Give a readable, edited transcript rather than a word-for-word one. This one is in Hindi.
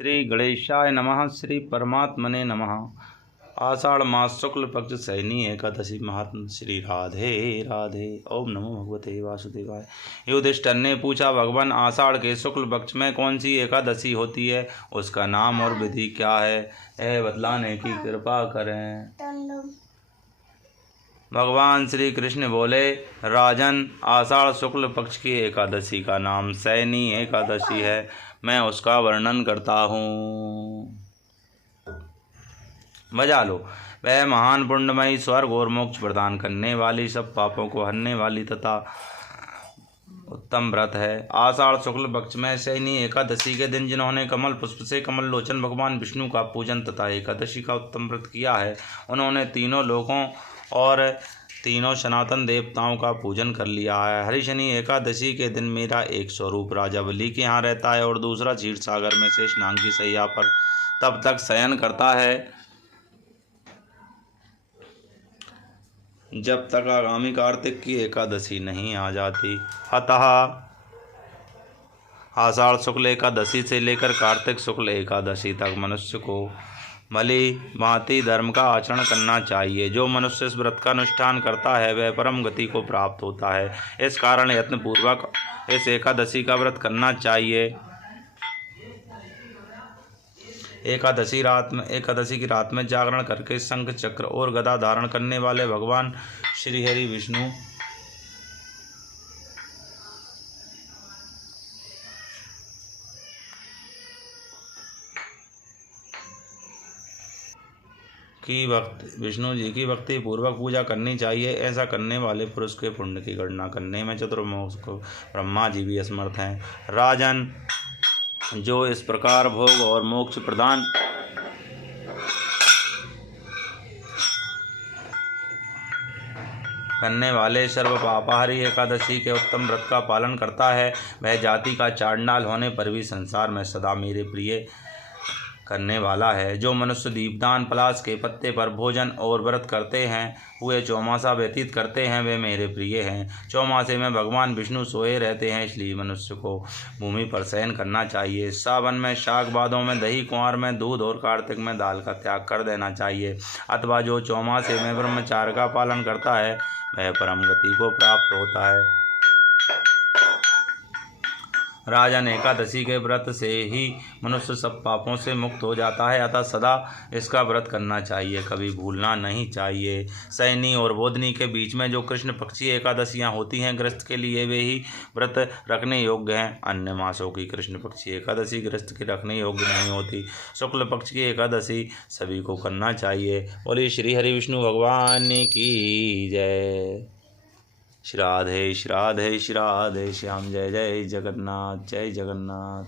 श्री गणेशाय नमः। श्री परमात्मने नमः। आषाढ़ मास शुक्ल पक्ष सैनी एकादशी महात्म। श्री राधे राधे। ओम नमो भगवते वासुदेवाय। युधिष्ठिर ने पूछा, भगवान आषाढ़ के शुक्ल पक्ष में कौन सी एकादशी होती है, उसका नाम और विधि क्या है, यह बतलाने की कृपा करें। भगवान श्री कृष्ण बोले, राजन, आषाढ़ शुक्ल पक्ष की एकादशी का नाम सैनी एकादशी है। मैं उसका वर्णन करता हूँ, बजा लो। वह महान पुण्यमयी, स्वर्ग और मोक्ष प्रदान करने वाली, सब पापों को हरने वाली तथा उत्तम व्रत है। आषाढ़ शुक्ल पक्ष में सैनी एकादशी के दिन जिन्होंने कमल पुष्प से कमल लोचन भगवान विष्णु का पूजन तथा एकादशी का उत्तम व्रत किया है, उन्होंने तीनों लोकों और तीनों सनातन देवताओं का पूजन कर लिया है। हरिशनि एकादशी के दिन मेरा एक स्वरूप राजा बलि के यहाँ रहता है और दूसरा क्षीर सागर में शेषनाग की सैया पर तब तक शयन करता है जब तक आगामी कार्तिक की एकादशी नहीं आ जाती। अतः आषाढ़ शुक्ल एकादशी से लेकर कार्तिक शुक्ल एकादशी तक मनुष्य को भली भांति धर्म का आचरण करना चाहिए। जो मनुष्य इस व्रत का अनुष्ठान करता है वह परम गति को प्राप्त होता है। इस कारण यत्नपूर्वक इस एकादशी का व्रत करना चाहिए। एकादशी की रात में जागरण करके शंख चक्र और गदा धारण करने वाले भगवान श्री हरि विष्णु विष्णु जी की भक्ति पूर्वक पूजा करनी चाहिए। ऐसा करने वाले पुरुष के पुण्य की गणना करने में चतुर्मुख को ब्रह्मा जी भी असमर्थ हैं। राजन, जो इस प्रकार भोग और मोक्ष प्रदान करने वाले सर्व पापाहारी एकादशी के उत्तम व्रत का पालन करता है, वह जाति का चांडाल होने पर भी संसार में सदा मेरे प्रिय करने वाला है। जो मनुष्य दीपदान, पलाश के पत्ते पर भोजन और व्रत करते हैं हुए चौमासा व्यतीत करते हैं, वे मेरे प्रिय हैं। चौमासे में भगवान विष्णु सोए रहते हैं, इसलिए मनुष्य को भूमि पर शयन करना चाहिए। सावन में शाक, भादों में दही, कुंवर में दूध और कार्तिक में दाल का त्याग कर देना चाहिए। अथवा जो चौमासे में ब्रह्मचार्य का पालन करता है वह परम गति को प्राप्त होता है। राजन, एकादशी के व्रत से ही मनुष्य सब पापों से मुक्त हो जाता है, अतः सदा इसका व्रत करना चाहिए, कभी भूलना नहीं चाहिए। सैनी और बोधनी के बीच में जो कृष्ण पक्षी एकादशियां होती हैं, गृहस्थ के लिए वे ही व्रत रखने योग्य हैं। अन्य मासों की कृष्ण पक्षी एकादशी गृहस्थ के रखने योग्य नहीं होती। शुक्ल पक्ष की एकादशी सभी को करना चाहिए। बोलिए श्री हरि विष्णु भगवान की जय। श्राधे श्राधे श्राधे श्याम। जय जय जगन्नाथ, जय जगन्नाथ।